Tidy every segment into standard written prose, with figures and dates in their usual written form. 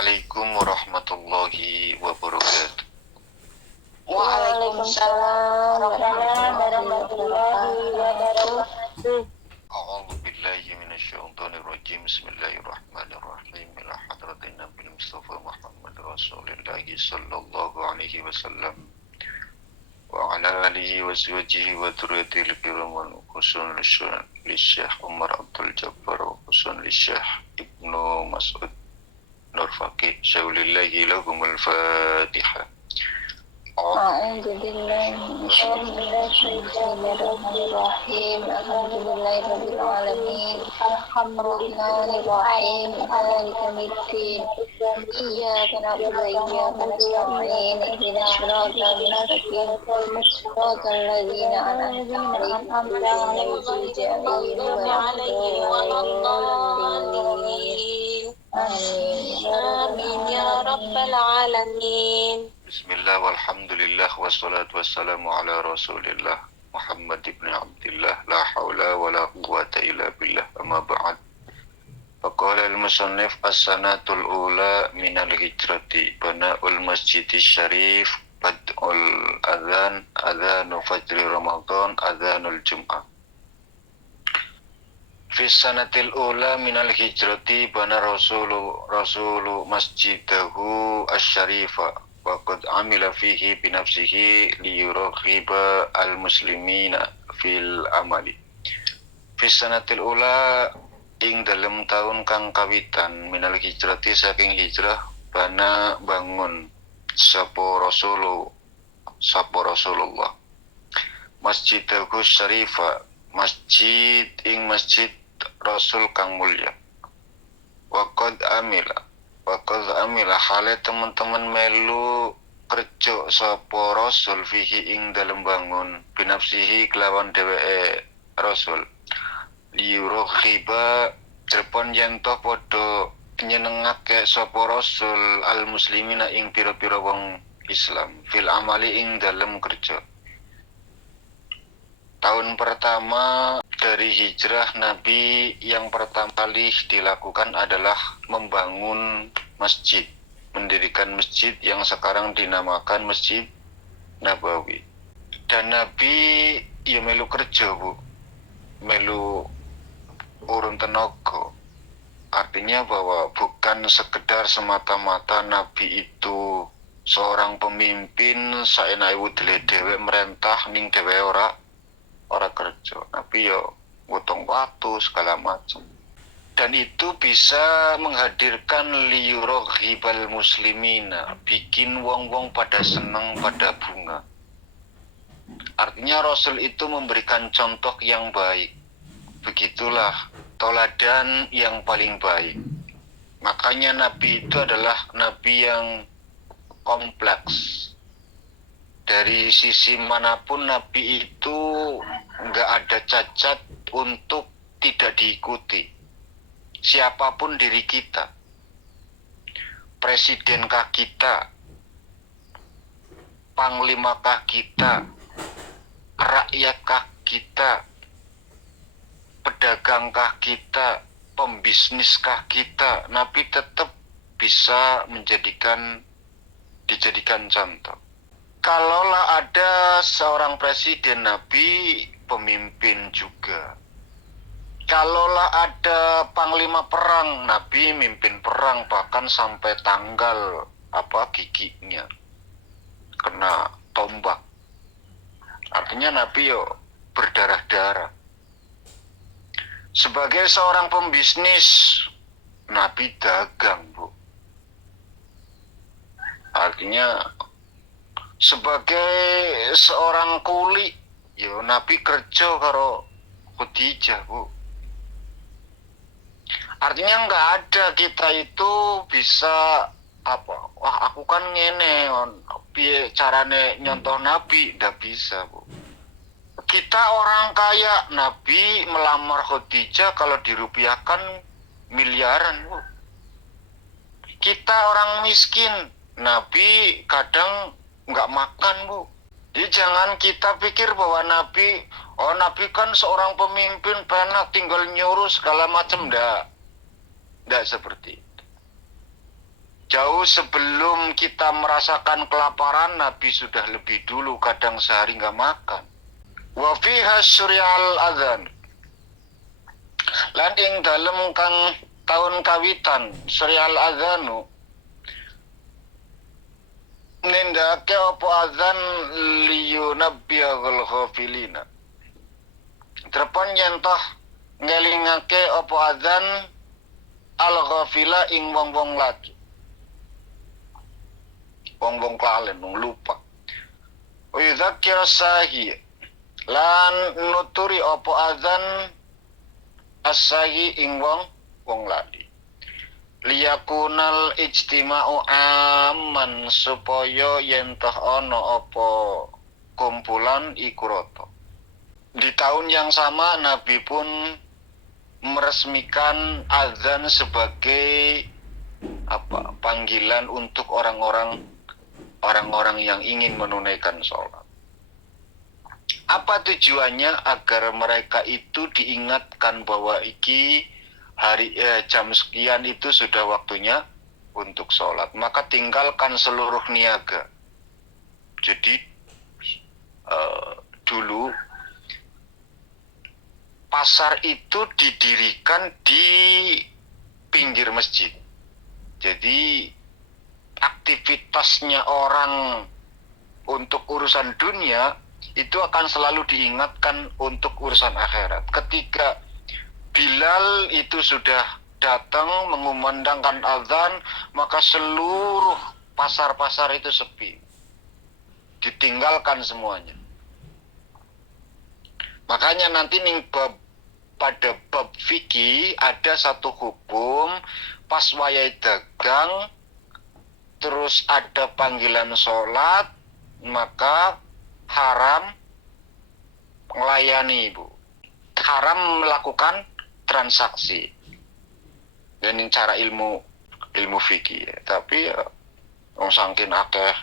Assalamualaikum warahmatullahi wabarakatuh. Waalaikumsalam warahmatullahi wabarakatuh. A'udzu billahi minasyaitonir rajim. Bismillahirrahmanirrahim. Ila hadratin Nabi Mustafa Muhammad Rasulullah sallallahu alaihi wasallam wa ala alihi wa sahbihi wa dzurriyyatil kiram khusun li Syekh Umar Abdul Jabbar wa khusun li Syekh Ibnu Mas'ud Nur Faqih Syaulillahi lahumul Fatihah. A'udzubillahi Bismillahirrahmanirrahim. Alhamdulillahirabbil alamin. Arrahmanirrahim. Maliki yaumiddin. Iyyaka na'budu wa iyyaka nasta'in. Ihdinas siratal mustaqim. Siratal ladzina an'amta 'alaihim ghairil maghdubi 'alaihim waladdallin. Amin ya rabbal alamin. Bismillah walhamdulillah wassalatu wassalamu ala rasulillah Muhammad ibn Abdillah la hawla wa la quwwata illa billah amma ba'd. Faqala al-musannif as-sanatul ula minal hijrati bana'ul masjidis syarif bad'ul adhan adhanu fajri ramadan adhanul jum'ah. Fi sanatil ula minal hijrati bana rasulu masjidahu asy-syarifa wa qad amila fihi binafsihi liyurghiba al-muslimina fil amali. Fi sanatil ula ing dalem taun kang kawitan minal hijrati saking hijrah bana bangun sapa Rasulullah masjidahu syarifa masjid masjid Rasul kang mulya. Waqad amila hale teman-teman melu kerja sapa Rasul fihi ing dalem bangun binafsihi kelawan dheweke Rasul liyurghiba trepon yen to padha nyenengake sapa Rasul al muslimina ing pira-pira wong Islam fil amali ing dalem kerja. Tahun pertama dari hijrah Nabi yang pertama kali dilakukan adalah membangun masjid, mendirikan masjid yang sekarang dinamakan Masjid Nabawi. Dan Nabi ya melu kerja, Bu. Melu urun tenaga. Artinya bahwa bukan sekedar semata-mata Nabi itu seorang pemimpin saenake dhewe merentah ning dhewe ora kerja, tapi yo ngutang waktu segala macam. Dan itu bisa menghadirkan liyurghibal muslimina, bikin wong-wong pada seneng, pada bunga. Artinya Rasul itu memberikan contoh yang baik. Begitulah teladan yang paling baik. Makanya Nabi itu adalah Nabi yang kompleks. Dari sisi manapun Nabi itu nggak ada cacat untuk tidak diikuti. Siapapun diri kita, presidenkah kita, panglimakah kita, rakyatkah kita, pedagangkah kita, pembisniskah kita, Nabi tetap bisa dijadikan contoh. Kalaulah ada seorang presiden, Nabi pemimpin juga. Kalaulah ada panglima perang, Nabi mimpin perang bahkan sampai tanggal giginya kena tombak. Artinya Nabi berdarah-darah. Sebagai seorang pembisnis, Nabi dagang, Bu. Artinya sebagai seorang kuli, Nabi kerja karo Khadijah, Bu. Artinya nggak ada kita itu bisa wah aku kan ngene, piye carane nyontoh Nabi, nggak bisa, Bu. Kita orang kaya, Nabi melamar Khadijah kalau dirupiahkan miliaran, Bu. Kita orang miskin, Nabi kadang nggak makan, Bu. Jadi jangan kita pikir bahwa Nabi kan seorang pemimpin penak tinggal nyuruh segala macam, ndak seperti itu. Jauh sebelum kita merasakan kelaparan, Nabi sudah lebih dulu kadang sehari nggak makan. Wa fiha suryal adzan. Lan ing dalem kang tahun kawitan suryal adzanu nindake apa adzan liyunabbiyal ghafilina. Trepon yen toh ngelingake apa adzan al ghafila ing wong-wong lagi. Wong-wong klalen wong lupa. Wa yudzakir sahi lan nuturi apa adzan as-sahi ing wong lali. Liyakunal ijtima'u aman supaya yen toh ana apa kumpulan iku rata. Di tahun yang sama Nabi pun meresmikan azan sebagai panggilan untuk orang-orang yang ingin menunaikan sholat. Apa tujuannya? Agar mereka itu diingatkan bahwa jam sekian itu sudah waktunya untuk sholat. Maka tinggalkan seluruh niaga. Jadi dulu pasar itu didirikan di pinggir masjid. Jadi aktivitasnya orang untuk urusan dunia itu akan selalu diingatkan untuk urusan akhirat. Ketika Bilal itu sudah datang mengumandangkan azan, maka seluruh pasar-pasar itu sepi. Ditinggalkan semuanya. Makanya nanti pada bab fikih ada satu hukum pas wayai dagang terus ada panggilan sholat, maka haram melayani, Bu. Haram melakukan transaksi. Dan ini cara ilmu fikih. Tapi saking akeh.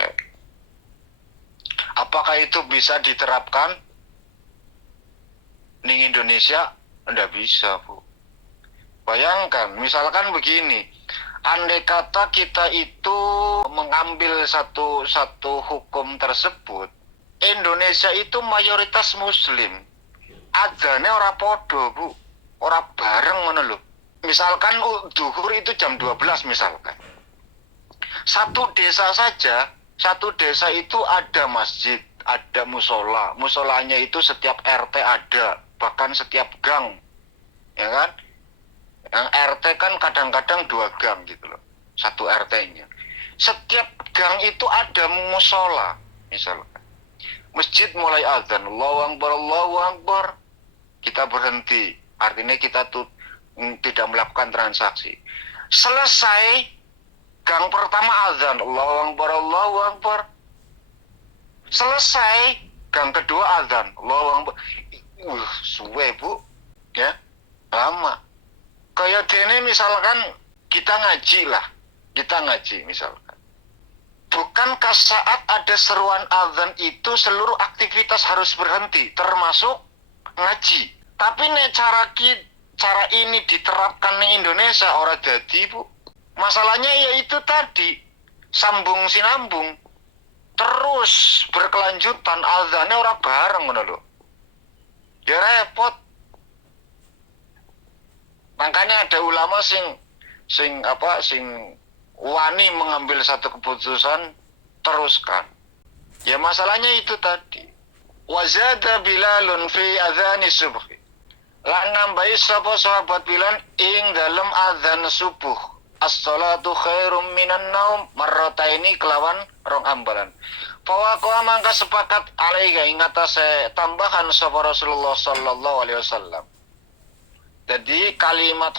Apakah itu bisa diterapkan di Indonesia? Nggak bisa, Bu. Bayangkan, misalkan begini, andai kata kita itu mengambil satu hukum tersebut, Indonesia itu mayoritas Muslim, adzane ora podo, Bu, ora bareng ngono lho. Misalkan zuhur itu jam 12 misalkan. Satu desa itu ada masjid, ada musola. Musolanya itu setiap RT ada, bahkan setiap gang. Ya kan? Yang RT kan kadang-kadang 2 gang gitu loh. Satu RT-nya. Setiap gang itu ada musola, misalkan. Masjid mulai azan, Allahu Akbar, Allahu Akbar. Kita berhenti. Artinya kita tidak melakukan transaksi. Selesai gang pertama azan, Allahu Akbar, Allahu Akbar. Selesai gang kedua azan, Allahu Akbar. Suwe, Bu. Ya. Lama. Kayak gini misalkan kita ngaji misalkan. Bukankah saat ada seruan azan itu seluruh aktivitas harus berhenti, termasuk ngaji? Tapi nek cara ini diterapkan di Indonesia ora dadi, Bu. Masalahnya yaitu tadi sambung sinambung. Terus berkelanjutan azannya ora bareng ngono lho. Ya repot. Makanya ada ulama sing wani mengambil satu keputusan, teruskan. Ya masalahnya itu tadi. Wazada Bilalun fi adzani subhi. Lan nambahi sapa sahabat Bilal ing dalam azan subuh. As-salatu khairum minan naum marrataini kelawan rong ambalan. Fawaqa mangka sepakat alaihi ing atase tambahan sapa Rasulullah sallallahu alaihi wasallam. Jadi kalimat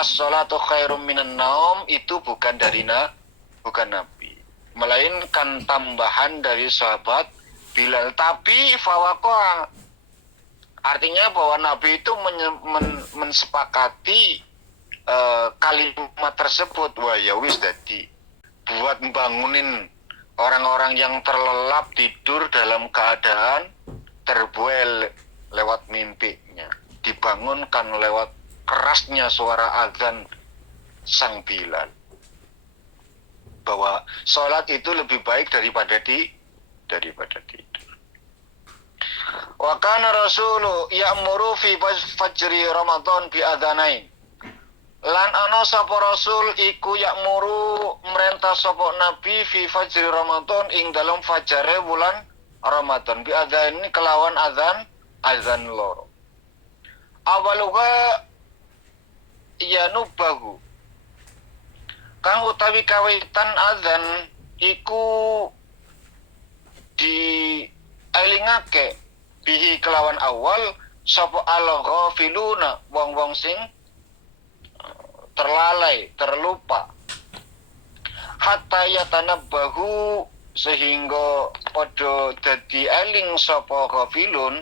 as-salatu khairum minan naum itu bukan Nabi, melainkan tambahan dari sahabat Bilal. Tapi fawaqa artinya bahwa Nabi itu mensepakati kalimat tersebut. Wah ya wis, dadi buat membangunin orang-orang yang terlelap tidur dalam keadaan terbuai lewat mimpinya, dibangunkan lewat kerasnya suara azan sang Bilal. bahwa sholat itu lebih baik daripada tidur. Wa kana rasulu ya'muru fi fajri Ramadan bi adzanain. Lan ana sapa rasul iku ya'muru merentah sapa nabi fi fajri Ramadan ing dalam fajare bulan Ramadan bi adzan kelawan azan loro. Awaluga yanubahu kang utawi kawitan azan iku dielingake bihi kelawan awal sapa al-ghafiluna wong-wong sing terlalai, terlupa. Hatta yatanabbahu sehingga padha dadi eling sapa ghafilun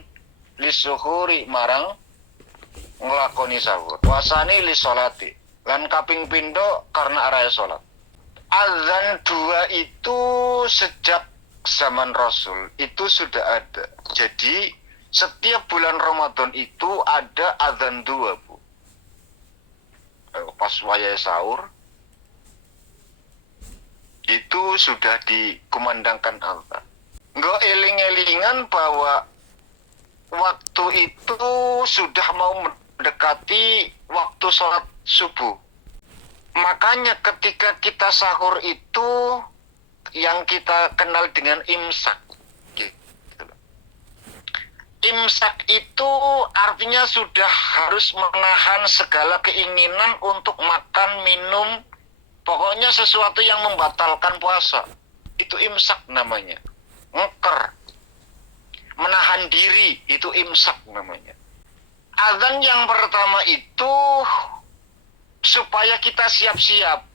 lisuhuri marang nglakoni sahur. Wasani li sholati lan kaping pindho karena araya salat. Azan 2 itu sejak zaman Rasul itu sudah ada. Jadi setiap bulan Ramadan itu ada azan 2, Bu. Pas wayah sahur itu sudah dikumandangkan azan. Nggak eling-elingan bahwa waktu itu sudah mau mendekati waktu sholat subuh. Makanya ketika kita sahur itu yang kita kenal dengan imsak. Imsak itu artinya sudah harus menahan segala keinginan untuk makan, minum, pokoknya sesuatu yang membatalkan puasa. Itu imsak namanya. Ngeker. Menahan diri, itu imsak namanya. Azan yang pertama itu supaya kita siap-siap.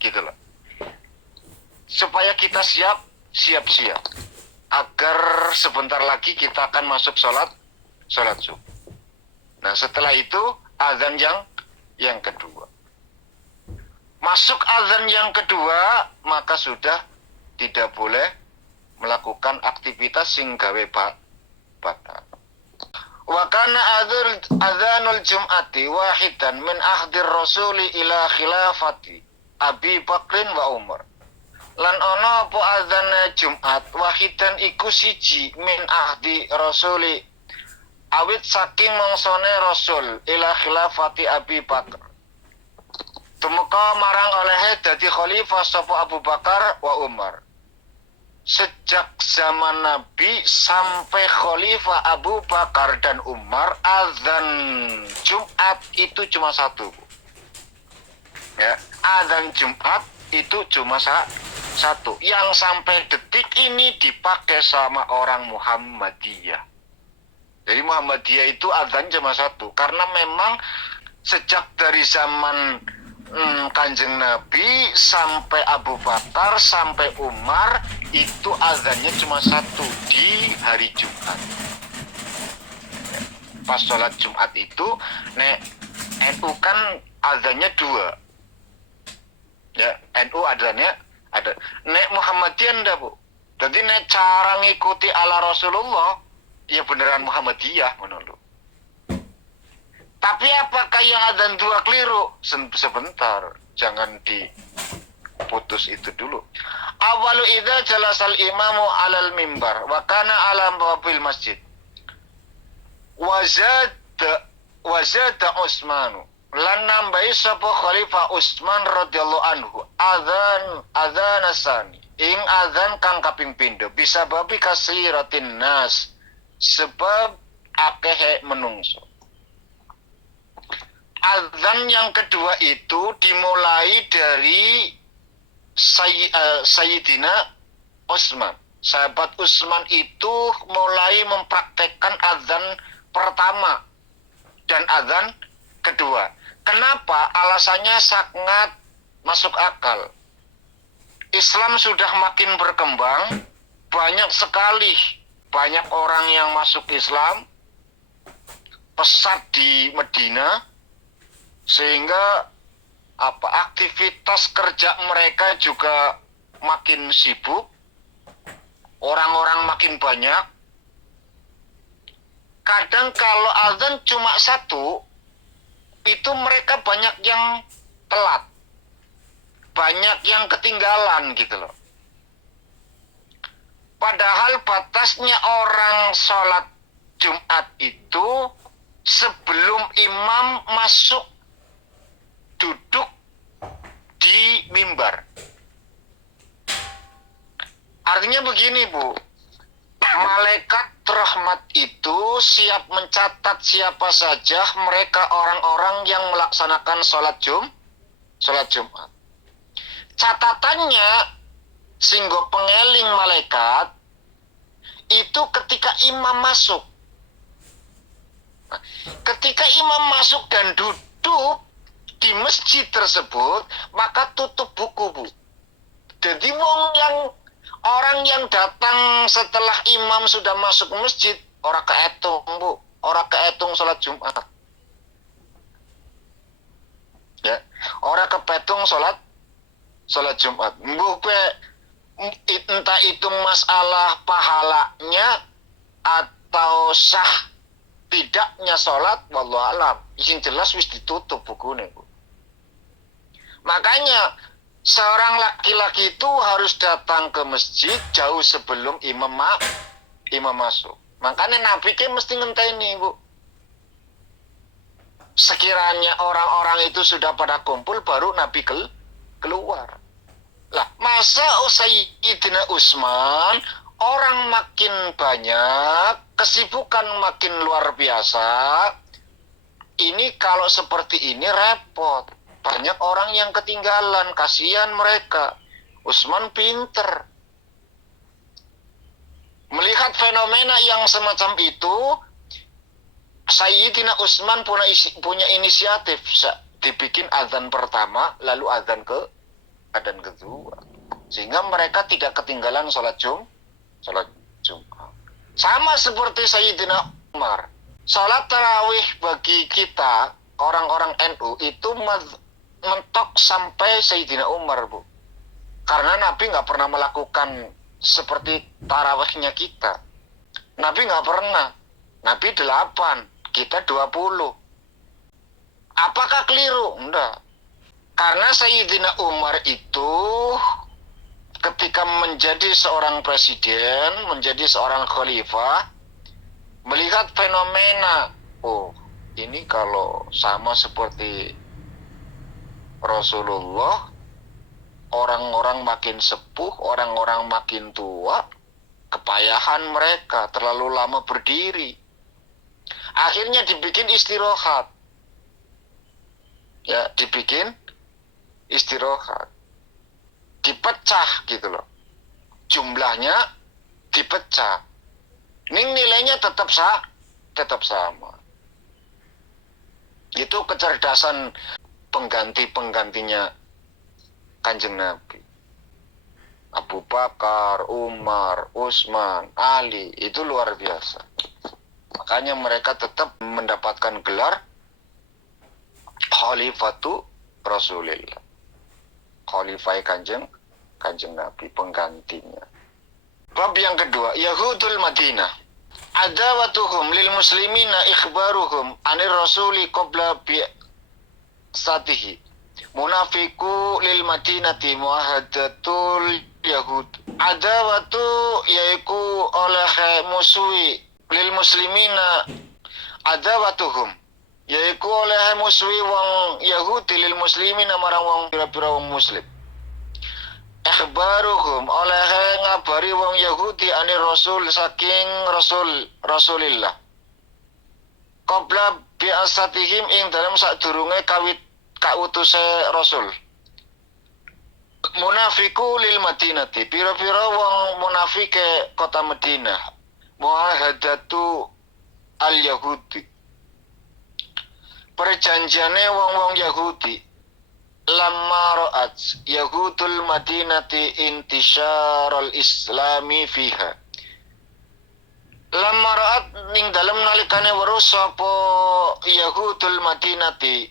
Gitu loh. Supaya kita siap-siap. Agar sebentar lagi kita akan masuk sholat subuh. Nah setelah itu azan yang kedua. Masuk azan yang kedua maka sudah tidak boleh melakukan aktivitas sing gawe batal. Wa kana adzanul jum'ati wahidan min ahdir rasuli ila khilafati Abi Bakrin wa Umar. Lan ana apa azan Jumat wahidan iku siji min ahdi rasuli awit saking mangsane rasul ila khilafati Abi Bakar tumeka marang olehe dadi khalifah sapa Abu Bakar wa Umar. Sejak zaman Nabi sampai khalifah Abu Bakar dan Umar azan Jumat itu cuma satu. Ya, azan Jumat itu cuma satu yang sampai detik ini dipakai sama orang Muhammadiyah. Jadi Muhammadiyah itu azan cuma satu karena memang sejak dari zaman Kanjeng Nabi sampai Abu Bakar sampai Umar itu azannya cuma satu di hari Jumat. Pas sholat Jumat itu NU kan azannya 2. Ya, NU azannya ada. Nek Muhammadiyah ndak, Bu. Jadi nek cara ngikuti ala Rasulullah, ya beneran Muhammadiyah menurut. Tapi apakah yang azan 2 keliru? Sebentar, jangan diputus itu dulu. Awalu idza jalasal imamu alal mimbar wa kana ala babil masjid. Wazada Utsmanu lan nambahi sapa Khalifah Utsman radhiyallahu anhu azan asani ing azan kang kaping pindho bisa babi kasiratin nas sebab akeh menungso. Azan yang kedua itu dimulai dari Sayyidina Utsman. Sahabat Utsman itu mulai mempraktekkan azan pertama dan azan kedua. Kenapa? Alasannya sangat masuk akal. Islam sudah makin berkembang, banyak orang yang masuk Islam, pesat di Medina, sehingga aktivitas kerja mereka juga makin sibuk, orang-orang makin banyak. Kadang kalau azan cuma satu, itu mereka banyak yang telat. banyak yang ketinggalan gitu loh. Padahal batasnya orang sholat Jumat itu sebelum imam masuk duduk di mimbar. Artinya begini, Bu. Malaikat rahmat itu siap mencatat siapa saja mereka orang-orang yang melaksanakan sholat Jumat. Catatannya singgo pengeling malaikat itu ketika imam masuk. Nah, ketika imam masuk dan duduk di masjid tersebut, maka tutup buku, Bu. Jadi orang yang datang setelah imam sudah masuk ke masjid, ora keetung, Bu. Ora keetung sholat Jumat. Ya, ora kepetung sholat Jumat. Entah itu masalah pahalanya atau sah tidaknya sholat, wallahu alam. Yang jelas wis ditutup bukunya, Bu. Makanya seorang laki-laki itu harus datang ke masjid jauh sebelum imam masuk. Makanya Nabi kan mesti ngenteni, Bu. Sekiranya orang-orang itu sudah pada kumpul, baru Nabi keluar. Lah, masa Sayyidina Utsman orang makin banyak, kesibukan makin luar biasa. Ini kalau seperti ini repot. Banyak orang yang ketinggalan, kasihan mereka. Utsman pinter. Melihat fenomena yang semacam itu, Sayyidina Utsman punya inisiatif. Dibikin azan pertama, lalu azan kedua. Sehingga mereka tidak ketinggalan sholat Jumat. Sama seperti Sayyidina Umar. Sholat tarawih bagi kita, orang-orang NU, itu mentok sampai Sayyidina Umar, Bu. Karena Nabi nggak pernah melakukan seperti tarawihnya kita. Nabi nggak pernah. Nabi 8, kita 20. Apakah keliru? Enggak. Karena Sayyidina Umar itu ketika menjadi seorang presiden, menjadi seorang khalifah, melihat fenomena, oh ini kalau sama seperti Rasulullah, orang-orang makin sepuh, orang-orang makin tua, kepayahan mereka terlalu lama berdiri. Akhirnya dibikin istirahat. Ya, dibikin istirahat. Dipecah gitu loh. Jumlahnya dipecah. Nilainya tetap sama. Itu kecerdasan pengganti-penggantinya Kanjeng Nabi. Abu Bakar, Umar, Utsman, Ali, itu luar biasa. Makanya mereka tetap mendapatkan gelar Khalifatu Rasulillah. Khalifah Kanjeng Nabi, penggantinya. Bab yang kedua, Yahudul Madinah. Adawatuhum lil muslimina ikhbaruhum anir rasuli qabla bi'satihi. Munafiku lil Madinati muahadatul Yahud. Adawatu yaiku oleh musuhi lil muslimina adawatuhum yaiku oleh musuhi wong Yahudi lil muslimina marang wong pira-pira wong muslim. Ikhbaruhum oleh ngabari wong Yahudi anir rasul saking Rasulillah. Qabla bi'asatihim ing dalam sadurunge kawit kautuse Rasul. Munafiku lil Madinati, pira-pira wong munafike kota Madinah. Muahadatu al Yahudi. Perjanjiane wong-wong Yahudi. Lamma ra'at Yahudul Madinati intisyarul Islami fiha. Lamma ra'at ning dalem nalikane weruh sapa Yahudul Madinati,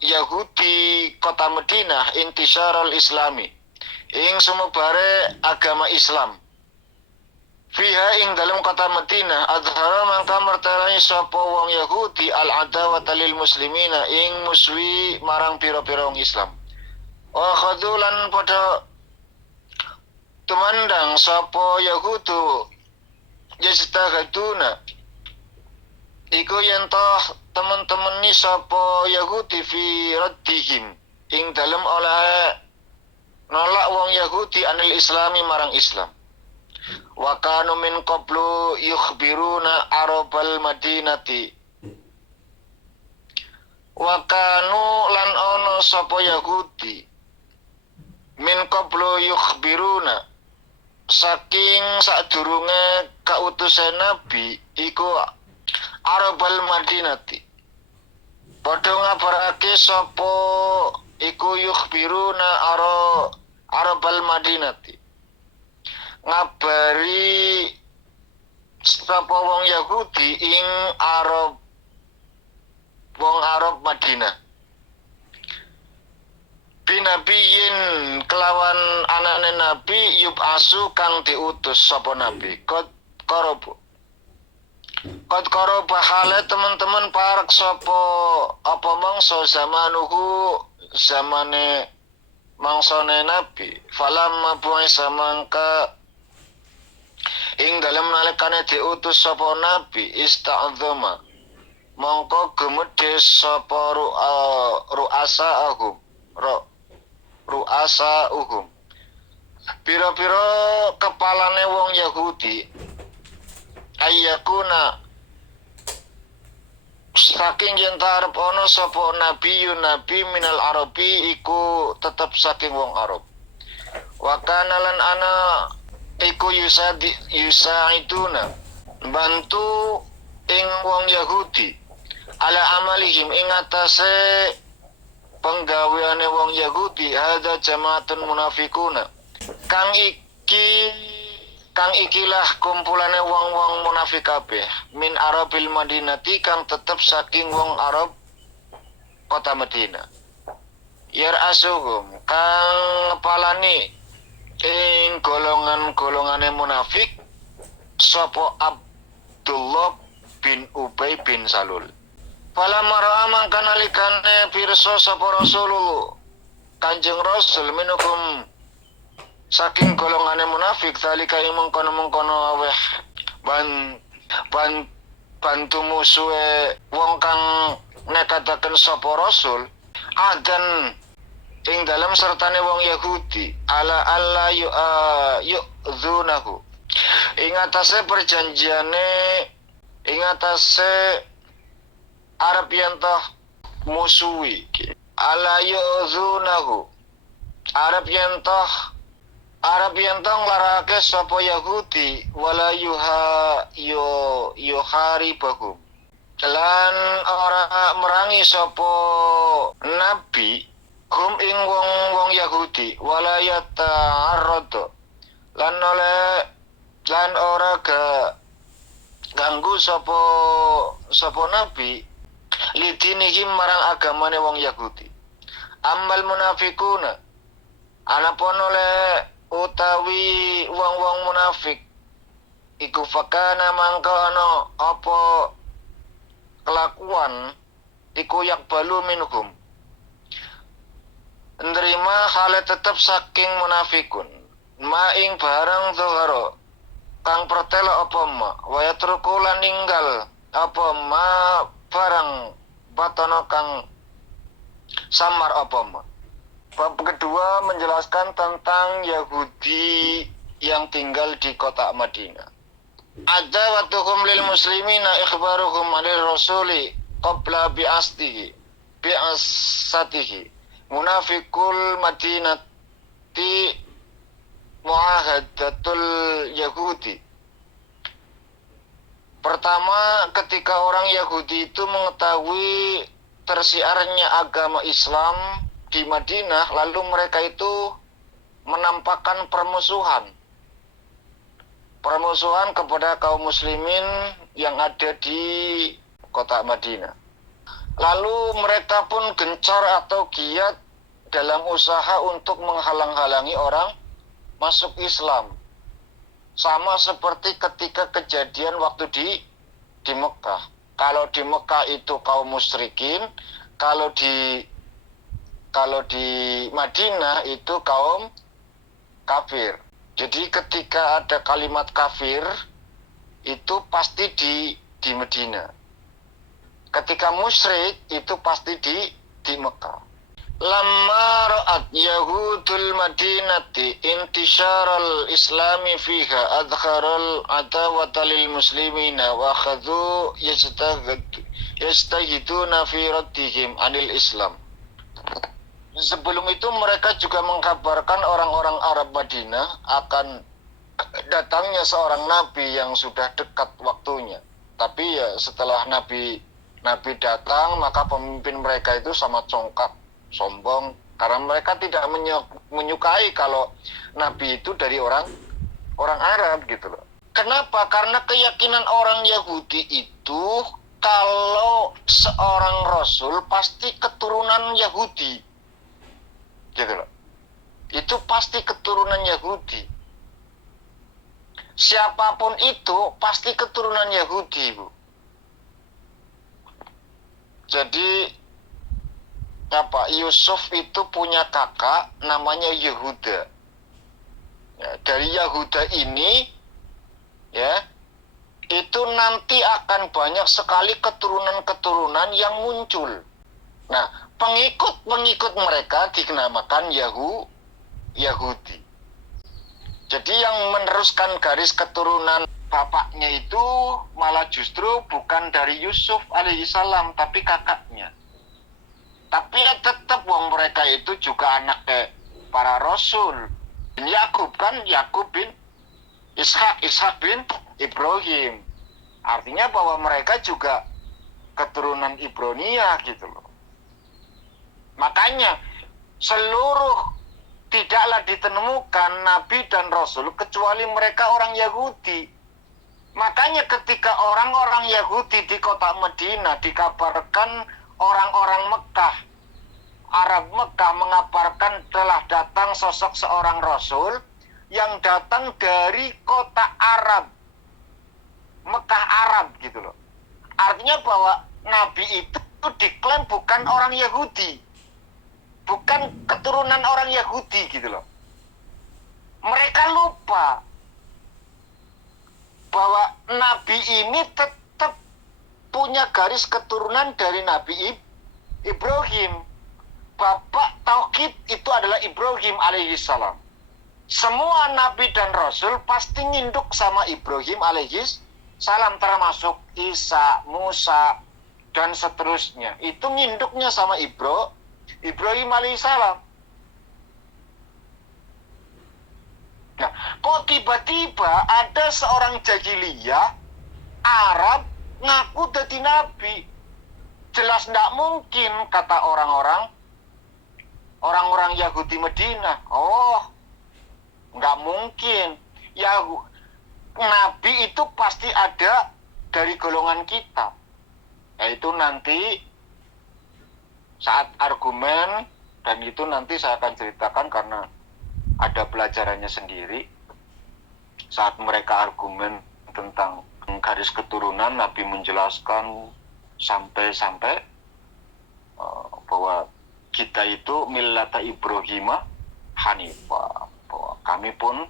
Yahudi kota Madinah, intisyarul Islami, ing sumebare agama Islam. Fiha ing dalam kota Madinah adhara mangka mertelani sapa wong Yahudi al adawata lil muslimina ing muswi marang pira-pira wong Islam. Wa khadulan pada tumandang sapa Yahudu yajtagaduna iku yen toh teman-teman ni sapa Yahudi fi raddihim ing dalem oleh nolak wong Yahudi anil islami marang Islam. Wa kanu min qablu yukhbiruna arabal madinati. Wa kanu lan ono sapa Yahudi min qablu yukhbiruna saking sadurunge kautusan Nabi iku arabal madinati. Padha ngabarake sapa iku yukhbiruna arabal madinati. Ngabari sapa wong Yahudi ing wong Arab Madinah. Binabiyin kelawan anane Nabi yubasu kang diutus sapa Nabi. Qad qaroba hale teman-teman parek sapa apa mangsa zamanuhu zamane mangsane Nabi. Falamma bu'isa mangka ing dalem nalikane diutus sapa Nabi ista'dzama mongko gemedhe sapa ru'asa uhum pira-pira kepalane wong Yahudi ayyakuna saking yen arep ana sapa nabi minal arabi iku tetep saking wong Arab wa kana lan ana iku yusaiduna bantu ing wong Yahudi ala amalihim ing atase penggaweane wong Yahudi hadza jamaatun munafikuna kang ikilah kumpulane wong-wong munafik kabeh min arabil madinati kang tetep saking wong Arab kota Madinah yar asuhum kang ngepalani ing golongan-golongane munafik sapa Abdullah bin Ubay bin Salul. Fala mara mangka nalikane pirsa sapa Rasulullah Kanjeng Rasul minukum saking golongane munafik zalika ing mengkono-mengkono aweh bantu musuhe wong kang nekataken sapa Rasul adan ing dalam sertane wong Yahudi ala alla yu'dzunahu ing atase perjanjiane ing atase Arab yen toh musuhi ala yu'dzunahu Arab yen toh nglarake sapa Yahudi wala yuharibahu lan ora merangi sapa nabi kum ing wong Yahudi wala yata'arrad lan ora ganggu sapa nabi lidinihim marang agamane wong Yahudi. Amal munafikuna anapun oleh utawi wong-wong munafik iku fakana mangka ana apa kelakuan iku yakbalu minhum nerima hale tetep saking munafikun ma ing barang zuhara kang pertela apa ma waya trukulan ninggal apa ma barang batono kang samar apa ma. Bab kedua menjelaskan tentang Yahudi yang tinggal di kota Madinah. Ada watuhum lil muslimina ikhbaruhum alil rasuli qabla bi'asatihi munafikul madinati muahadatul Yahudi. Pertama, ketika orang Yahudi itu mengetahui tersiarnya agama Islam di Madinah, lalu mereka itu menampakkan permusuhan kepada kaum muslimin yang ada di kota Madinah. Lalu mereka pun gencar atau giat dalam usaha untuk menghalang-halangi orang masuk Islam. Sama seperti ketika kejadian waktu di Mekah. Kalau di Mekah itu kaum musyrikin, kalau di kalau di Madinah itu kaum kafir. Jadi ketika ada kalimat kafir itu pasti di Madinah. Ketika musyrik itu pasti di Mekah. Lamma ra'at Yahudul Madinati intisyaral Islami fiha adkharal adawata lil muslimina wa akhadhu yajtahiduna fi raddihim anil Islam. Sebelum itu mereka juga mengkabarkan orang-orang Arab Madinah akan datangnya seorang nabi yang sudah dekat waktunya. Tapi ya setelah nabi datang, maka pemimpin mereka itu sama congkak, sombong, karena mereka tidak menyukai kalau nabi itu dari orang Arab gitu loh. Kenapa? Karena keyakinan orang Yahudi itu kalau seorang rasul pasti keturunan Yahudi. Gitu loh. Itu pasti keturunan Yahudi. Siapapun itu pasti keturunan Yahudi, Bu. Jadi Yusuf itu punya kakak namanya Yehuda. Ya, dari Yehuda ini ya itu nanti akan banyak sekali keturunan-keturunan yang muncul. Nah, pengikut mereka dinamakan Yahudi. Jadi yang meneruskan garis keturunan bapaknya itu malah justru bukan dari Yusuf alaihissalam, tapi kakaknya. Tapi ya tetap wong mereka itu juga anak para rasul. Yakub kan, Yakub bin Ishak bin Ibrahim. Artinya bahwa mereka juga keturunan Ibronia gitu loh. Makanya seluruh tidaklah ditemukan nabi dan rasul kecuali mereka orang Yahudi. Makanya ketika orang-orang Yahudi di kota Madinah dikabarkan orang-orang Mekah, Arab Mekah mengabarkan telah datang sosok seorang rasul yang datang dari kota Arab, Mekah Arab gitu loh. Artinya bahwa nabi itu diklaim bukan orang Yahudi, bukan keturunan orang Yahudi gitu loh. Mereka lupa bahwa nabi ini tetap punya garis keturunan dari Nabi Ibrahim. Bapak tauhid itu adalah Ibrahim alaihissalam. Semua nabi dan rasul pasti nginduk sama Ibrahim alaihissalam, termasuk Isa, Musa, dan seterusnya. Itu nginduknya sama Ibrahim alaihissalam. Nah, kok tiba-tiba ada seorang jahiliyah Arab ngaku jadi nabi? Jelas tidak mungkin, kata orang-orang Yahudi Madinah. Oh, nggak mungkin. Nabi itu pasti ada dari golongan kita. Yaitu nanti saat argumen, dan itu nanti saya akan ceritakan karena ada pelajarannya sendiri. Saat mereka argumen tentang garis keturunan, Nabi menjelaskan sampai bahwa kita itu millata Ibrahimah Hanifah, bahwa kami pun.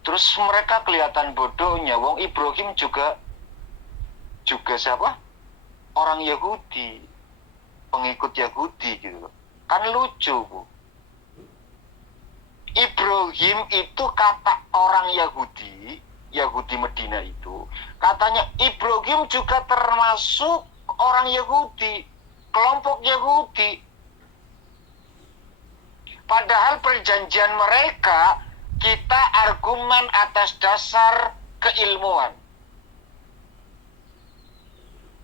Terus mereka kelihatan bodohnya, wong Ibrahim juga siapa? Orang Yahudi, pengikut Yahudi gitu. Kan lucu, Bu. Ibrahim itu kata orang Yahudi Medina itu, katanya Ibrahim juga termasuk orang Yahudi, kelompok Yahudi. Padahal perjanjian mereka, kita argumen atas dasar keilmuan.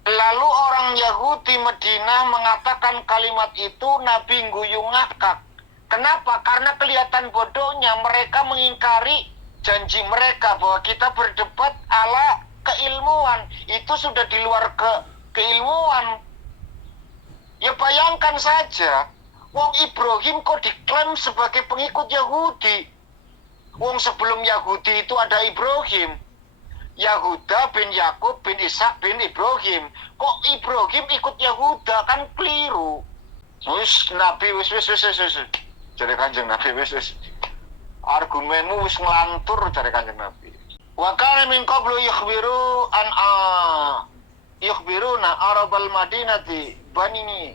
Lalu orang Yahudi Madinah mengatakan kalimat itu, Nabi guyu ngakak. Kenapa? Karena kelihatan bodohnya, mereka mengingkari janji mereka bahwa kita berdebat ala keilmuan. Itu sudah di luar keilmuan. Ya bayangkan saja, wong Ibrahim kok diklaim sebagai pengikut Yahudi. Wong sebelum Yahudi itu ada Ibrahim. Yahuda bin Yakub bin Ishak bin Ibrahim. Kok Ibrahim ikut Yahuda? Kan keliru. Wis Nabi wis. Jare Kanjeng Nabi wis. Argumenmu wis nglantur jare Kanjeng Nabi. Wa kana min qablu yukhbiruna arabal madinati banini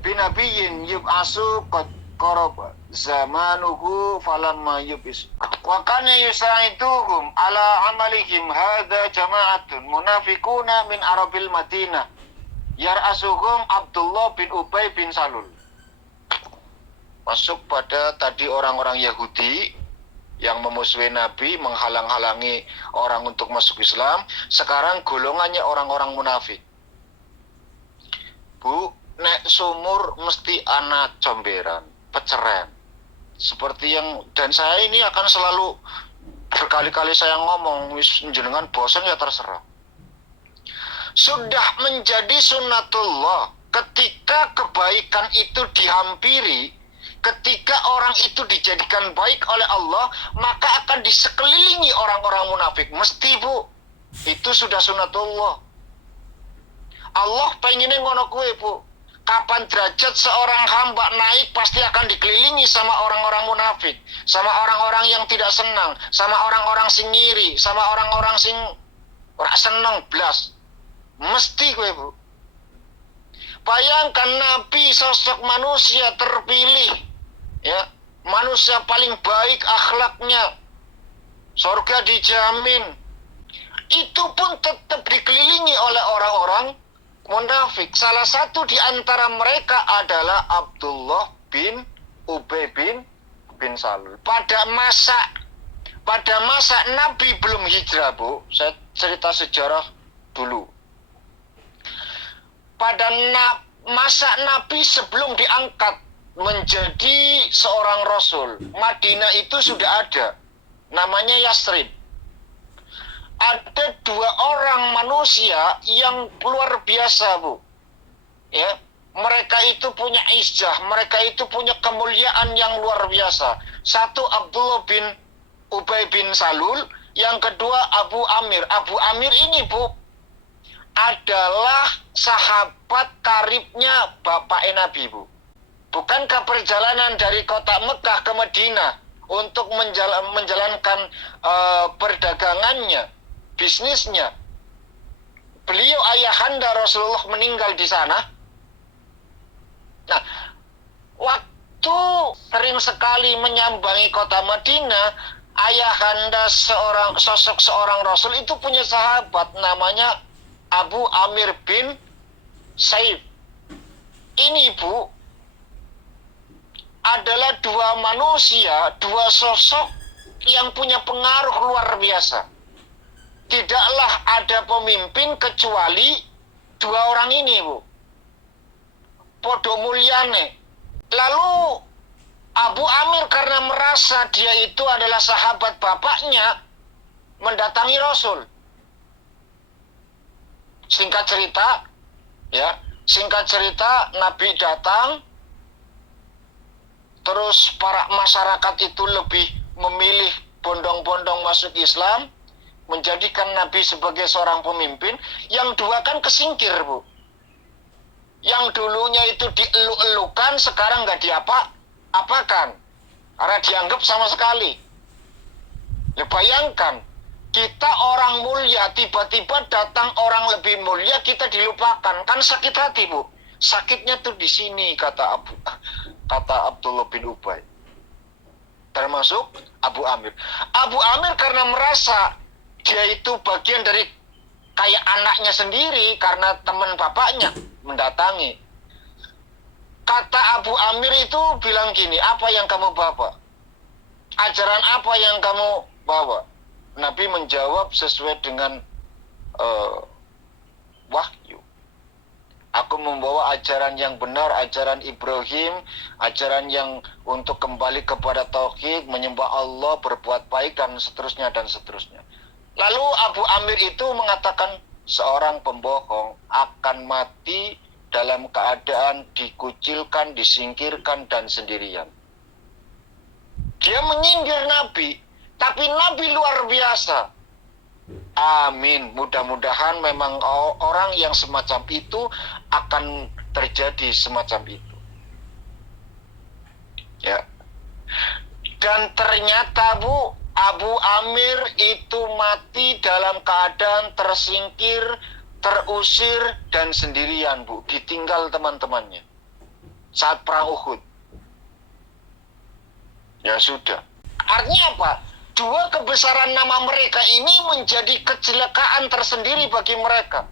binabiyin yub'asu qad qaraba zamanuhu falamma yubis. Wa kana yusaiduhum ala amalihim hadza jama'atun munafiquna min arabil madinah yar'asuhum Abdullah bin Ubay bin Salul. Masuk pada tadi orang-orang Yahudi yang memusuhi Nabi, menghalang-halangi orang untuk masuk Islam. Sekarang golongannya orang-orang munafik. Bu, nek sumur mesti anak comberan, peceren. Seperti yang, dan saya ini akan selalu berkali-kali saya ngomong, wis jenengan bosan ya terserah. Sudah menjadi sunnatullah ketika kebaikan itu dihampiri. Ketika orang itu dijadikan baik oleh Allah, maka akan disekelilingi orang-orang munafik. Mesti, Bu. Itu sudah sunatullah. Allah pengennya ngono kuwe, Bu. Kapan derajat seorang hamba naik, pasti akan dikelilingi sama orang-orang munafik. Sama orang-orang yang tidak senang. Sama orang-orang sing ngiri. Sama orang-orang sing ora seneng blas. Mesti kuwe, Bu. Bayangkan Nabi, sosok manusia terpilih. Ya, manusia paling baik akhlaknya, surga dijamin, itu pun tetap dikelilingi oleh orang-orang munafik. Salah satu di antara mereka adalah Abdullah bin Ubay bin Salul. Pada masa Nabi belum hijrah, Bu, saya cerita sejarah dulu. Pada masa Nabi sebelum diangkat menjadi seorang rasul, Madinah itu sudah ada, namanya Yasrib. Ada 2 orang manusia yang luar biasa, Bu. Ya, mereka itu punya izzah, mereka itu punya kemuliaan yang luar biasa. Satu Abdullah bin Ubay bin Salul, yang kedua Abu Amir. Abu Amir ini, Bu, adalah sahabat karibnya bapak Nabi, Bu. Bukankah perjalanan dari kota Mekah ke Madinah untuk menjalankan perdagangannya, bisnisnya, beliau ayahanda Rasulullah meninggal di sana? Nah, waktu sering sekali menyambangi kota Madinah, ayahanda sosok seorang Rasul itu punya sahabat namanya Abu Amir bin Saif. Ini, Bu, adalah 2 manusia, 2 sosok yang punya pengaruh luar biasa. Tidaklah ada pemimpin kecuali 2 orang ini, Bu. Podo mulyane. Lalu Abu Amir karena merasa dia itu adalah sahabat bapaknya, mendatangi Rasul. Singkat cerita, Nabi datang. Terus para masyarakat itu lebih memilih bondong-bondong masuk Islam, menjadikan Nabi sebagai seorang pemimpin. Yang 2 kan kesingkir, Bu. Yang dulunya itu dieluk-elukan, sekarang nggak diapa-apakan. Karena dianggap sama sekali. Ya, bayangkan, kita orang mulia, tiba-tiba datang orang lebih mulia, kita dilupakan. Kan sakit hati, Bu. Sakitnya tuh di sini, kata Abdullah bin Ubay. Termasuk Abu Amir. Abu Amir karena merasa dia itu bagian dari kayak anaknya sendiri karena teman bapaknya mendatangi. Kata Abu Amir itu bilang gini, apa yang kamu bawa? Ajaran apa yang kamu bawa? Nabi menjawab sesuai dengan wahyu. Aku membawa ajaran yang benar, ajaran Ibrahim, ajaran yang untuk kembali kepada tauhid, menyembah Allah, berbuat baik, dan seterusnya, dan seterusnya. Lalu Abu Amir itu mengatakan, seorang pembohong akan mati dalam keadaan dikucilkan, disingkirkan, dan sendirian. Dia menyindir Nabi, tapi Nabi luar biasa. Amin. Mudah-mudahan memang orang yang semacam itu akan terjadi semacam itu. Ya. Dan ternyata Bu, Abu Amir itu mati dalam keadaan tersingkir, terusir, dan sendirian Bu, ditinggal teman-temannya saat perang Uhud. Ya sudah. Artinya apa? Dua kebesaran nama mereka ini menjadi kecelakaan tersendiri bagi mereka.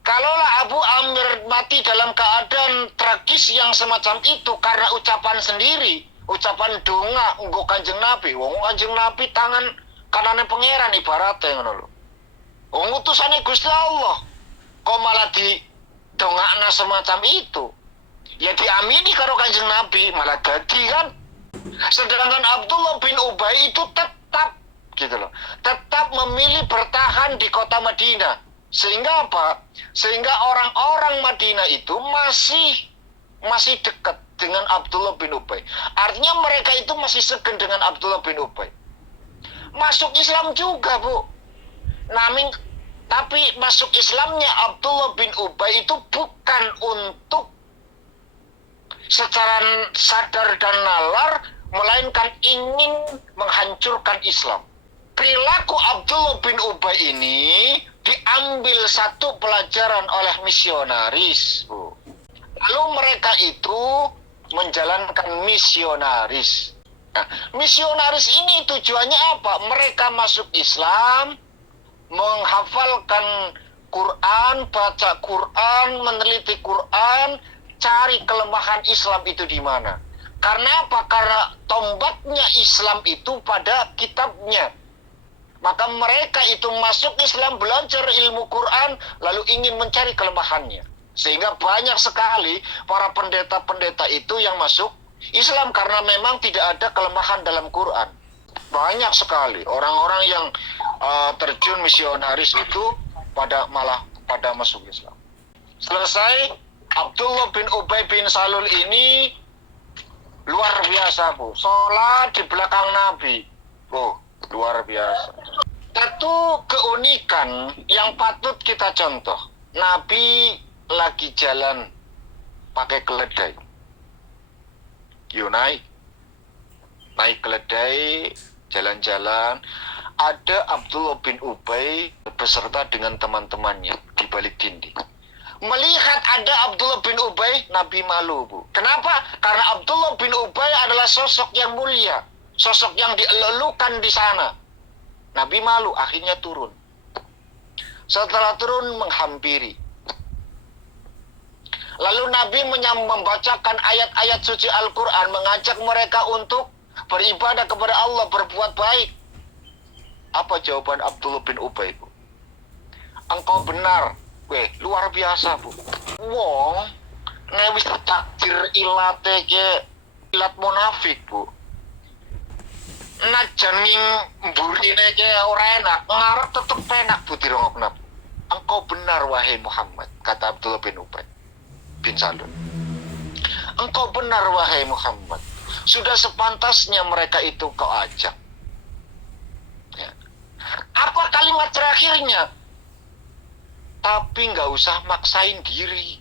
Kalaulah Abu Amir mati dalam keadaan tragis yang semacam itu karena ucapan sendiri, ucapan donga nggo Kanjeng Nabi, wong Kanjeng Nabi tangan kanane pangeran ibaratnya ngono lho. Wong utusane Gusti Allah kok malah di dongakna semacam itu. Ya diamini karo Kanjeng Nabi malah jadi kan. Sedangkan Abdullah bin Ubay itu tetap gitu loh, tetap memilih bertahan di kota Madinah. Sehingga apa? Sehingga orang-orang Madinah itu masih dekat dengan Abdullah bin Ubay. Artinya mereka itu masih segen dengan Abdullah bin Ubay. Masuk Islam juga Bu. Tapi masuk Islamnya Abdullah bin Ubay itu bukan untuk secara sadar dan nalar, melainkan ingin menghancurkan Islam. Perilaku Abdullah bin Ubay ini diambil satu pelajaran oleh misionaris, Bu. Lalu mereka itu menjalankan misionaris. Nah, misionaris ini tujuannya apa? Mereka masuk Islam, menghafalkan Quran, baca Quran, meneliti Quran, cari kelemahan Islam itu di mana. Karena apa? Karena tombaknya Islam itu pada kitabnya. Maka mereka itu masuk Islam, belajar ilmu Quran, lalu ingin mencari kelemahannya. Sehingga banyak sekali para pendeta-pendeta itu yang masuk Islam karena memang tidak ada kelemahan dalam Quran. Banyak sekali orang-orang yang terjun misionaris itu pada masuk Islam. Selesai, Abdullah bin Ubay bin Salul ini luar biasa Bu. Sholat di belakang Nabi. Oh, luar biasa. Satu keunikan yang patut kita contoh. Nabi lagi jalan pakai keledai. Yuk naik keledai, jalan-jalan. Ada Abdullah bin Ubay beserta dengan teman-temannya di balik dinding. Melihat ada Abdullah bin Ubay, Nabi malu Bu. Kenapa? Karena Abdullah bin Ubay adalah sosok yang mulia, sosok yang dielelukan di sana. Nabi malu, akhirnya turun. Setelah turun menghampiri. Lalu Nabi membacakan ayat-ayat suci Al-Quran, mengajak mereka untuk beribadah kepada Allah, berbuat baik. Apa jawaban Abdullah bin Ubay Bu? Engkau benar. Weh, luar biasa Bu. Wong, wis takdir ilate ke ilat munafik Bu. Najan ning mburine ke ora enak, ngarep tetep enak Bu dirongokna. Engkau benar wahai Muhammad, kata Abdullah bin Ubay bin Salul. Engkau benar wahai Muhammad. Sudah sepantasnya mereka itu kau ajak. Ya. Apa kalimat terakhirnya? Tapi nggak usah maksain diri.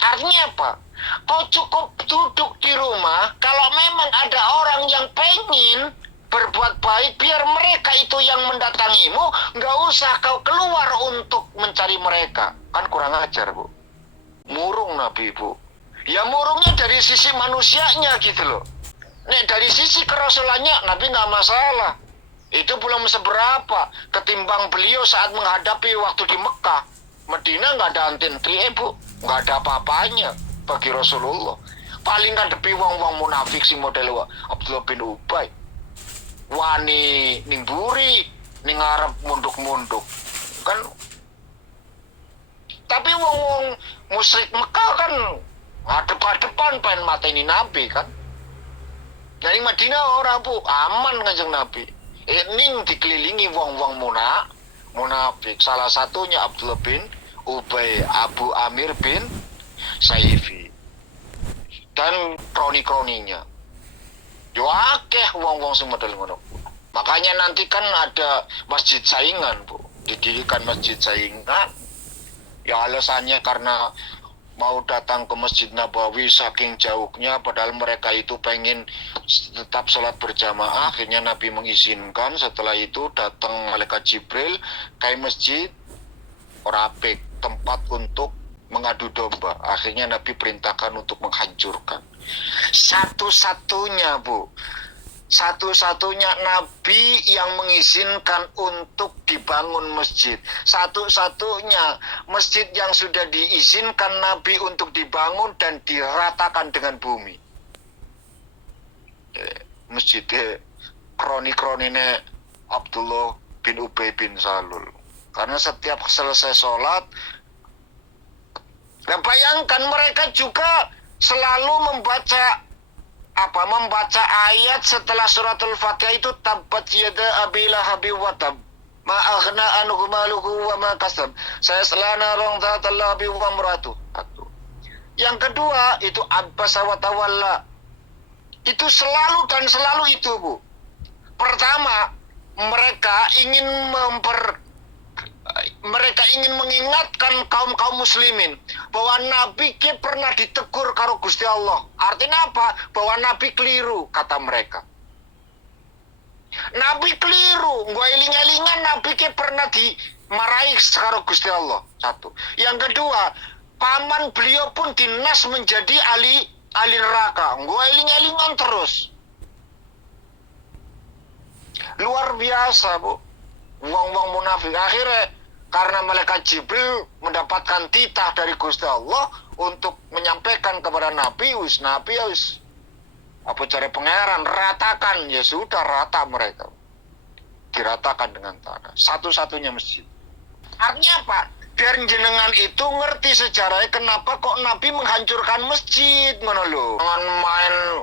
Artinya apa? Kau cukup duduk di rumah. Kalau memang ada orang yang pengen berbuat baik, biar mereka itu yang mendatangimu. Nggak usah kau keluar untuk mencari mereka. Kan kurang ajar Bu. Murung Nabi Bu. Ya murungnya dari sisi manusianya gitu loh. Nek dari sisi kerasulannya Nabi nggak masalah. Itu belum seberapa ketimbang beliau saat menghadapi waktu di Mekah. Medina nggak ada antintri Bu. Nggak ada apa-apanya bagi Rasulullah. Paling ngadepi wong-wong munafik si model Abdullah bin Ubay. Wani ning buri, ning ngarep munduk-munduk. Kan. Tapi wong-wong musyrik Mekah kan hadep-hadepan pengen mateni Nabi kan. Dari Madinah orang Bu, aman Kanjeng Nabi. Ning dikelilingi wong-wong munafik. Salah satunya Abdullah bin Ubay, Abu Amir bin Saifi. Dan kroni-kroninya. Yo akeh wong-wong sing model ngono. Makanya nanti kan ada masjid saingan Bu. Didirikan masjid saingan. Ya alasannya karena mau datang ke Masjid Nabawi saking jauhnya, padahal mereka itu pengen tetap sholat berjamaah. Akhirnya Nabi mengizinkan. Setelah itu datang malaikat Jibril ke masjid, orapik tempat untuk mengadu domba. Akhirnya Nabi perintahkan untuk menghancurkan. Satu-satunya Nabi yang mengizinkan untuk dibangun masjid. Satu-satunya masjid yang sudah diizinkan Nabi untuk dibangun dan diratakan dengan bumi. Masjid kroni-kronine Abdullah bin Ubay bin Salul. Karena setiap selesai sholat, nah bayangkan mereka juga selalu membaca ayat setelah suratul Fatihah itu, tabbat yada abi lahabi wa tab ma aghna anhu maluhu wa ma kasab sayasla narun dzatal lahabi wa imratuh. Yang kedua itu abasa wa tawalla. Itu selalu itu, Bu. Pertama, mereka ingin mengingatkan kaum muslimin bahwa Nabi ki pernah ditegur karo Gusti Allah. Artinya apa? Bahwa Nabi keliru, kata mereka. Nabi keliru, gua eling-elingan Nabi ki pernah dimarahi karo Gusti Allah. Satu. Yang kedua, paman beliau pun dinas menjadi ahli neraka. Gua eling-elingan terus. Luar biasa, Bu. Wong-wong munafik. Akhirnya karena malaikat Jibril mendapatkan titah dari Gusti Allah untuk menyampaikan kepada Nabi, Nabi apa cari pangeran, ratakan. Ya sudah, rata mereka. Diratakan dengan tanah. Satu-satunya masjid. Artinya apa? Biar jenengan itu ngerti sejarahnya kenapa kok Nabi menghancurkan masjid, ngono lho. Jangan main,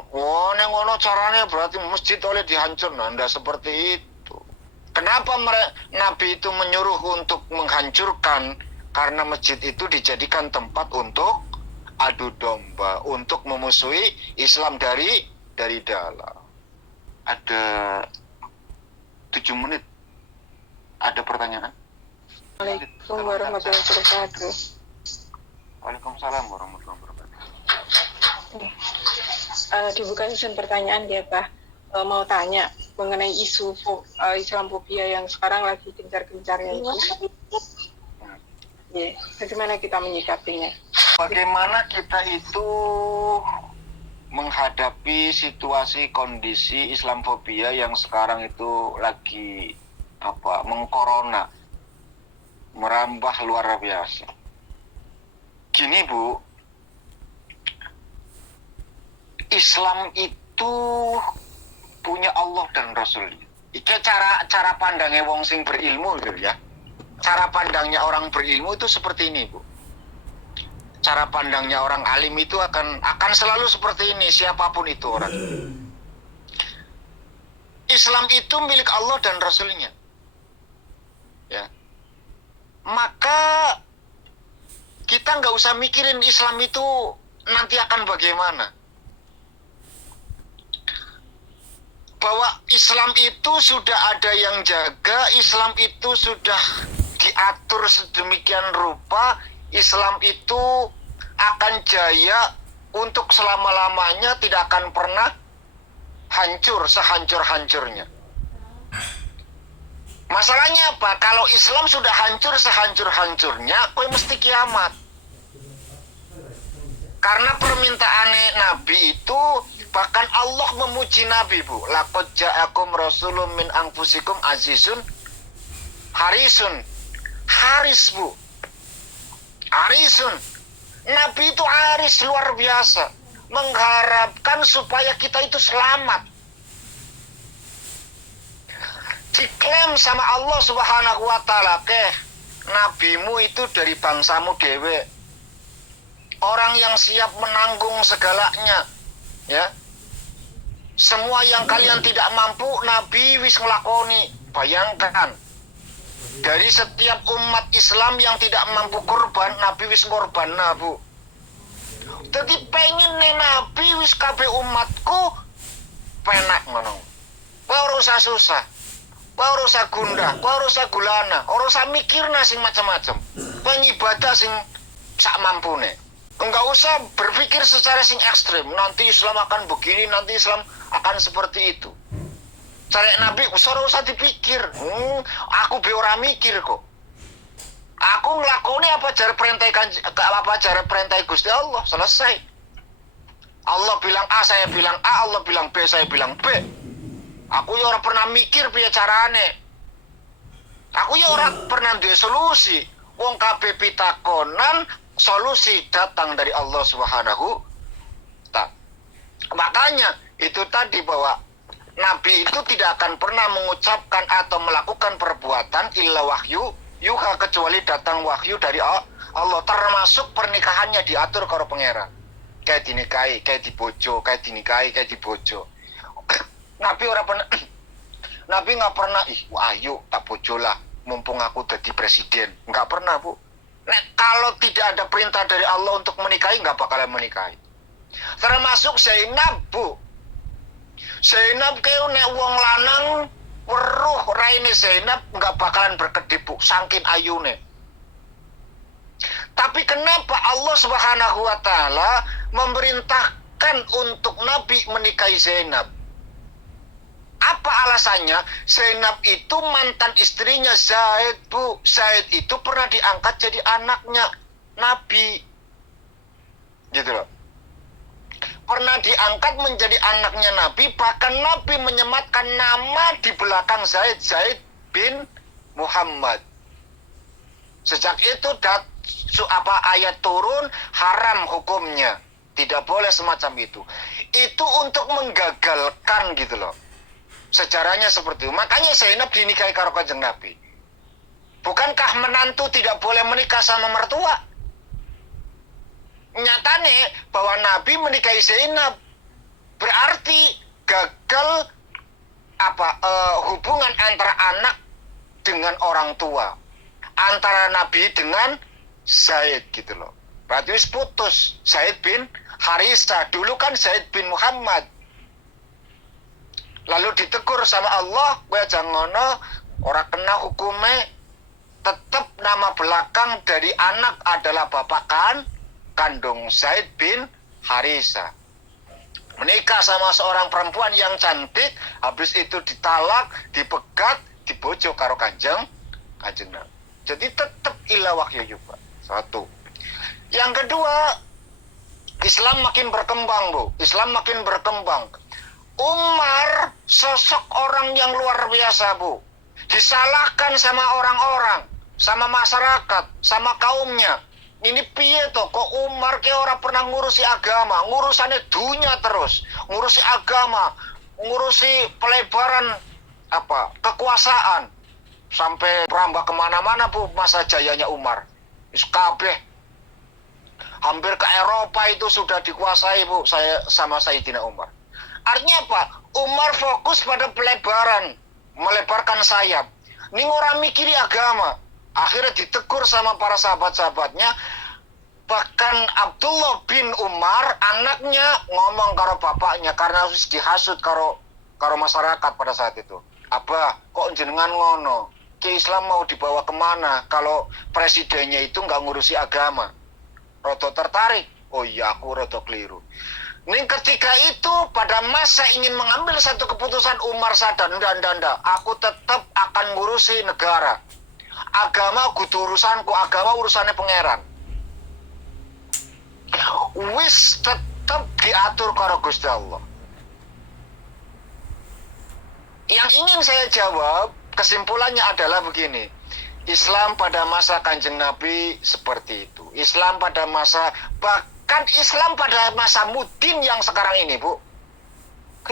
neng ngono caranya berarti masjid oleh dihancur. Nah, ndak seperti itu. Kenapa Nabi itu menyuruh untuk menghancurkan? Karena masjid itu dijadikan tempat untuk adu domba, untuk memusuhi Islam dari dalam. Ada 7 menit. Ada pertanyaan? Waalaikumsalam warahmatullahi wabarakatuh. Waalaikumsalam warahmatullahi wabarakatuh. Dibuka sesi pertanyaan ya, Pak. Mau tanya mengenai isu Islamophobia yang sekarang lagi gencar-gencarnya itu. Ya, bagaimana kita menyikapinya? Bagaimana kita itu menghadapi situasi kondisi Islamophobia yang sekarang itu lagi mengkorona, merambah luar biasa. Gini, Bu, Islam itu punya Allah dan Rasul. Itu cara pandangnya wong sing berilmu gitu ya. Cara pandangnya orang berilmu itu seperti ini, Bu. Cara pandangnya orang alim itu akan selalu seperti ini, siapapun itu orang. Islam itu milik Allah dan Rasulnya. Ya. Maka kita nggak usah mikirin Islam itu nanti akan bagaimana. Bahwa Islam itu sudah ada yang jaga, Islam itu sudah diatur sedemikian rupa, Islam itu akan jaya untuk selama-lamanya, tidak akan pernah hancur sehancur-hancurnya. Masalahnya apa? Kalau Islam sudah hancur sehancur-hancurnya, kowe mesti kiamat. Karena permintaan Nabi itu, bahkan Allah memuji Nabi, Bu. Laqad ja'akum rasulun min anfusikum azizun harisun. Haris, Bu. Harisun. Nabi itu haris, luar biasa. Mengharapkan supaya kita itu selamat. Diklaim sama Allah Subhanahu wa ta'ala, nabimu itu dari bangsamu dewe, orang yang siap menanggung segalanya, ya. Semua yang kalian tidak mampu, Nabi wis ngelakoni. Bayangkan, dari setiap umat Islam yang tidak mampu korban, Nabi wis korban, Bu. Jadi pengen Nabi wis kabeh umatku penak ngono. Ora usah susah. Ora usah gundah, ora usah gulana, ora usah mikirna sing macam-macam. Pengibadah sing sak mampune. Enggak usah berpikir secara sing ekstrim. Nanti Islam akan begini, nanti Islam akan seperti itu. Cari Nabi, usah dipikir. Aku be ora mikir kok. Aku ngelakoni apa cara perintah Gusti Allah, selesai. Allah bilang A, saya bilang A, Allah bilang B, saya bilang B. Aku ya ora pernah mikir piye carane. Aku ya ora pernah duwe solusi. Wong kabeh pitakonan, solusi datang dari Allah Subhanahu ta'ala. Makanya itu tadi bahwa Nabi itu tidak akan pernah mengucapkan atau melakukan perbuatan illa wahyu yuha, kecuali datang wahyu dari Allah, termasuk pernikahannya diatur karo pangeran. Kayak dinikahi, kayak dibojo, kayak dinikahi, kayak dibojo. Nabi ora pernah Nabi nggak pernah, ayo tak bojo lah, mumpung aku jadi presiden. Nggak pernah, Bu. Nah, kalau tidak ada perintah dari Allah untuk menikahi, nggak bakalan menikahi. Termasuk Zainab, Bu. Zainab kayak nek wong lanang weruh raine Zainab nggak bakalan berkedip, Bu, saking ayune. Tapi kenapa Allah Subhanahu wa ta'ala memerintahkan untuk Nabi menikahi Zainab? Apa alasannya? Zainab itu mantan istrinya Zaid, Bu. Zaid itu pernah diangkat jadi anaknya Nabi. Gitu loh. Pernah diangkat menjadi anaknya Nabi, bahkan Nabi menyematkan nama di belakang Zaid, Zaid bin Muhammad. Sejak itu ayat turun, haram hukumnya. Tidak boleh semacam itu. Itu untuk menggagalkan gitu loh. Sejarahnya seperti itu. Makanya Zainab dinikahi karo Kanjeng Nabi. Bukankah menantu tidak boleh menikah sama mertua? Nyatane bahwa Nabi menikahi Zainab berarti gagal hubungan antara anak dengan orang tua, antara Nabi dengan Zaid gitu loh. Berarti wis putus. Zaid bin Harisa, dulu kan Zaid bin Muhammad. Lalu ditegur sama Allah, kowe aja ngono, ora kena hukume, tetap nama belakang dari anak adalah bapak kandung Zaid bin Harisa. Menikah sama seorang perempuan yang cantik, habis itu ditalak, dipegat, dibojo karo Kanjeng Nabi. Jadi tetap ila wahyu juga. Satu. Yang kedua, Islam makin berkembang, Bu. Islam makin berkembang. Umar sosok orang yang luar biasa, Bu. Disalahkan sama orang-orang, sama masyarakat, sama kaumnya. Ini piye toh, kok Umar ke orang pernah ngurusi agama, ngurusannya dunia terus, ngurusi agama, ngurusi pelebaran kekuasaan, sampai merambah kemana-mana, Bu, masa jayanya Umar. Kabeh hampir ke Eropa itu sudah dikuasai, Bu, sama Sayyidina Umar. Artinya apa? Umar fokus pada pelebaran, melebarkan sayap. Ini orang mikiri agama. Akhirnya ditegur sama para sahabat-sahabatnya. Bahkan Abdullah bin Umar, anaknya, ngomong karo bapaknya karena harus dihasut karo masyarakat pada saat itu. Abah, kok jenengan ngono? Ke Islam mau dibawa kemana kalau presidennya itu nggak ngurusi agama? Rodo tertarik. Oh iya, aku rodo keliru. Nih ketika itu pada masa ingin mengambil satu keputusan, Umar sadar, ndak, aku tetap akan ngurusi negara. Agama kudu urusanku, agama urusannya pangeran. Wis tetap diatur karo Gusti Allah. Yang ingin saya jawab, kesimpulannya adalah begini. Islam pada masa Kanjeng Nabi seperti itu. Islam pada masa, bahkan Islam pada masa Mudin yang sekarang ini, Bu.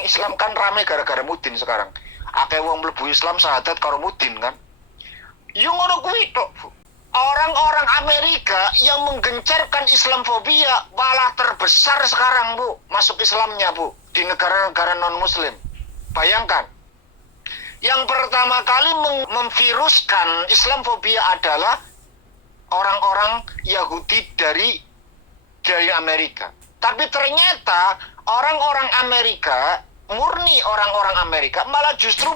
Islam kan rame gara-gara Mudin sekarang. Akeh wong mlebu Islam syahadat karo Mudin kan. Yo ngono kuwi tok, Bu. Orang-orang Amerika yang menggencarkan Islamfobia malah terbesar sekarang, Bu, masuk Islamnya, Bu, di negara-negara non-Muslim. Bayangkan. Yang pertama kali memviruskan Islamfobia adalah orang-orang Yahudi dari Amerika. Tapi ternyata orang-orang Amerika, murni orang-orang Amerika, malah justru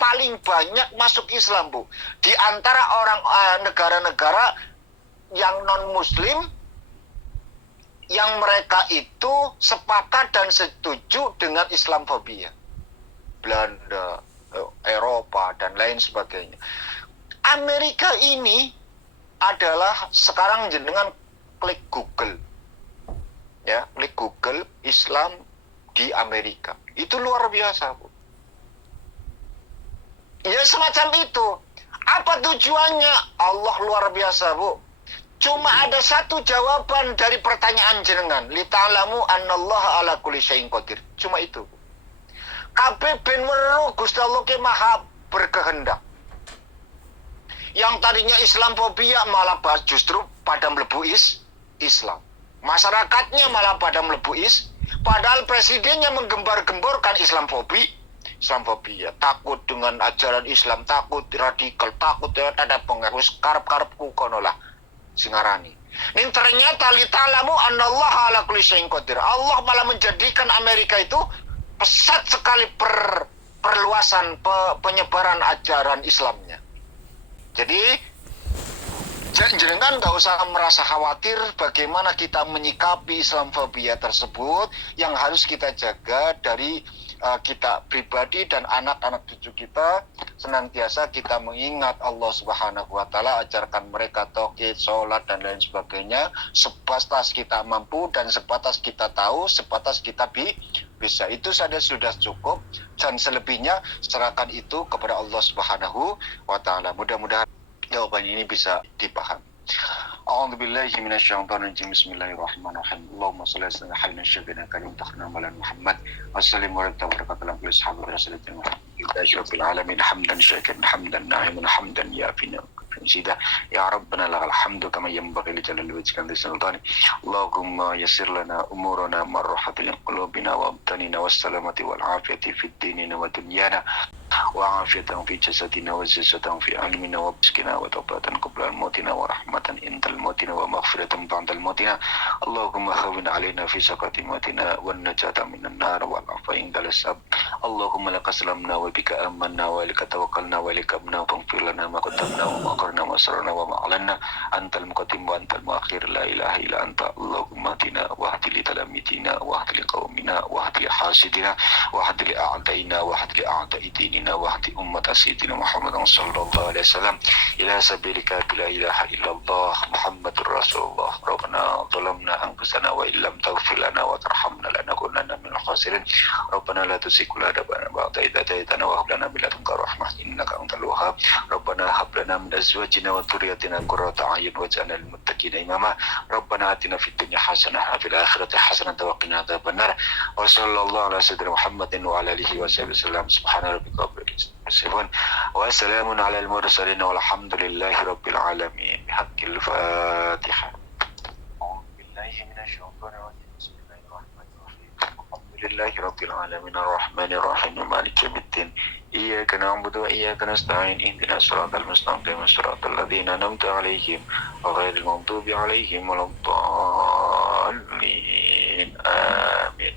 paling banyak masuk Islam, Bu. Di antara negara-negara yang non-Muslim yang mereka itu sepakat dan setuju dengan Islamofobia. Belanda, Eropa, dan lain sebagainya. Amerika ini adalah sekarang jenengan klik Google. Ya, klik Google Islam di Amerika. Itu luar biasa, Bu. Ya semacam itu. Apa tujuannya? Allah luar biasa, Bu. Cuma ada satu jawaban dari pertanyaan jenengan. Lita'lamu annallaha ala kulli syai'in qadir. Cuma itu. Kabeh ben weruh Gusti Allah ki maha berkehendak. Yang tadinya Islamofobia malah justru pada mlebu Islam. Masyarakatnya malah pada mlebu padahal presidennya menggembar-gemborkan Islamofobia, takut dengan ajaran Islam, takut radikal, takut ada pengaruh karep-karepku kono lah singarani. Ning ternyata lita'lamu annallaha ala kulli syai'in qadir. Allah malah menjadikan Amerika itu pesat sekali perluasan penyebaran ajaran Islamnya. Jadi jenengan nggak usah merasa khawatir bagaimana kita menyikapi Islamofobia tersebut. Yang harus kita jaga dari kita pribadi dan anak-anak cucu kita, senantiasa kita mengingat Allah Subhanahu wa Ta'ala, ajarkan mereka tauhid, sholat, dan lain sebagainya, sebatas kita mampu dan sebatas kita tahu, sebatas kita bisa. Itu saja sudah cukup, dan selebihnya serahkan itu kepada Allah Subhanahu wa Ta'ala. Mudah-mudahan jawaban ini bisa dipahami. A'udzu billahi minasyaitonir rajim. Bismillahirrahmanirrahim. Allahumma shalli ala sayyidina Muhammad syabina karim takhna malan Muhammad wasallim wa barakatuh ala sahabat rasulullah Muhammad alamin hamdan syakiran hamdan na'iman hamdan yafina Sida ya rabbana lakal hamdu kama yanbaghi li jalali wajhika wa sultani. Allahumma yassir lana umurana marhatil qulubina wa abdanina was salamati wal afiyati fid dinina wa dunyana wa afiyatan fi jasadina wa zizatan fi ilmina wa biskina wa tawbatan qabla al-mautina wa rahmatan indal mautina wa maghfiratan ba'dal mautina. Allahumma khawwin alaina fi sakati mautina wa najata minan nar wal afwa indal sab. Allahumma laka salamna wa bika amanna wa ilaka tawakkalna wa ilaka abna faghfir lana ma qaddamna wa ma akharna wa asrarna wa ma a'lanna antal muqaddim wa antal muakhir la ilaha illa anta. Allahumma tina wa hdi li talamitina wa hdi li qaumina wa hdi li hasidina wa hdi li a'daina wa hdi li a'da'i dinina wa hdi ummat sayyidina Muhammadin sallallahu alaihi wasallam ila sabilika la ilaha illallah Muhammadur Rasulullah. Rabbana zalamna anfusana wa illam taghfir lana wa tarhamna lanakunanna minal khasirin. Rabbana la tuzigh qulubana ba'da idh hadaytana wa hab lana min ladunka rahmah innaka antal wahhab. Rabbana hab lana min azwajina wa dhurriyyatina qurrata a'yun waj'alna lil muttaqina imama. Rabbana atina fid dunya hasanah wa fil akhirati hasanah wa qina adzabannar. Wa sallallahu ala sayyidina Muhammadin wa ala alihi wa sahbihi wasallam. Subhana rabbika rabbil izzati amma yasifun wa salamun ala al mursalin walhamdulillahi rabbil alamin. Bihaqqil Fatihah. Alhamdulillahi rabbil alamin arrahmanir rahim maliki yaumiddin. Iyyaka na'budu wa iyyaka nasta'in ihdinas siratal mustaqim siratal ladzina an'amta 'alaihim ghairil maghdubi 'alaihim waladdallin. Amin.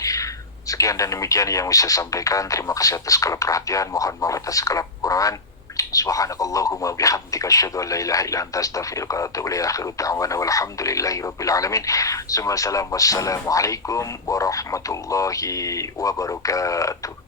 Sekian dan demikian yang bisa sampaikan. Terima kasih atas segala perhatian. Mohon maaf atas segala kekurangan. Subhanakallahumma bihamdika asyhadu an la ilaha illa anta astaghfiruka wa atubu ilaik. Akhiru da'wana walhamdulillahi rabbil alamin. Wassalamualaikum warahmatullahi wabarakatuh.